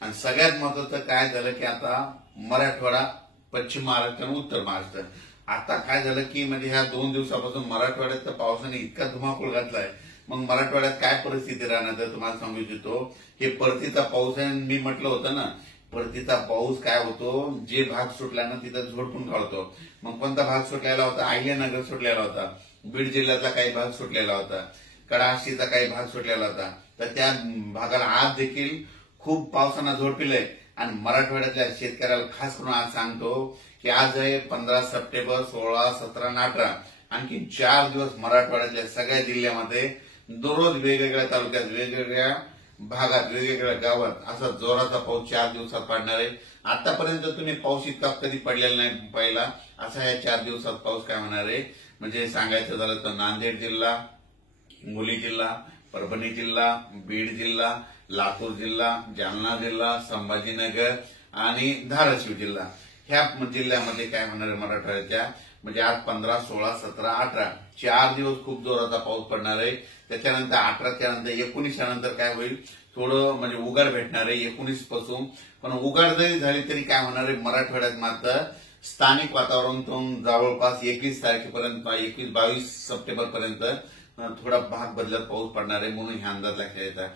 आणि सगळ्यात महत्वाचं काय झालं की आता मराठवाडा, पश्चिम महाराष्ट्र आणि उत्तर महाराष्ट्र, आता काय झालं की म्हणजे ह्या 2 दिवसापासून मराठवाड्यात तर पावसाने इतका धुमाकूळ घातलाय. मग मराठवाड्यात काय परिस्थिती राहणार तर तुम्हाला सांगू इच्छितो. हे परतीचा पाऊस आहे. मी म्हटलं होतं ना, परतीचा पाऊस काय होतो, जे भाग सुटला ना तिथं झोडपून काढतो. मग कोणता भाग सुटलेला होता? अहिल्यानगर सुटलेला होता, बीड जिल्ह्यातला काही भाग सुटलेला होता, कडाशीचा काही भाग सुटलेला होता. तर त्या भागाला आज देखील खूप पावसानं झोडपिलंय. आणि मराठवाड्यातल्या शेतकऱ्याला खास करून आज सांगतो की आज आहे 15 सप्टेंबर, 16, 17 आणि 18, आणखी 4 दिवस मराठवाड्यातल्या सगळ्या जिल्ह्यामध्ये दररोज वेगवेगळ्या तालुक्यात, वेगवेगळ्या भागात, वेगवेगळ्या गावात असा जोराचा पाऊस 4 दिवसात पडणार आहे. आतापर्यंत तुम्ही पाऊस इतका कधी पडलेला नाही पहिला, असा या 4 दिवसात पाऊस काय होणार आहे. म्हणजे सांगायचं झालं तर नांदेड जिल्हा, हिंगोली जिल्हा, परभणी जिल्हा, बीड जिल्हा, लातूर जिल्हा, जालना जिल्हा, संभाजीनगर आणि धाराशिव जिल्हा, ह्या जिल्ह्यामध्ये काय होणार आहे मराठवाड्याच्या. म्हणजे आज 15, 16, 17, 18 4 दिवस खूप जोराचा पाऊस पडणार आहे. त्याच्यानंतर 18च्या नंतर 19 नंतर काय होईल, थोडं म्हणजे उघाड भेटणार आहे 19 पासून. पण उघाड जरी झाली तरी काय होणार आहे, मराठवाड्यात मात्र स्थानिक वातावरणातून जवळपास 21 तारखेपर्यंत, 21-22 सप्टेंबर पर्यंत थोडा भाग बदलत पाऊस पडणार आहे, म्हणून हे अंदाज लक्षात येतात.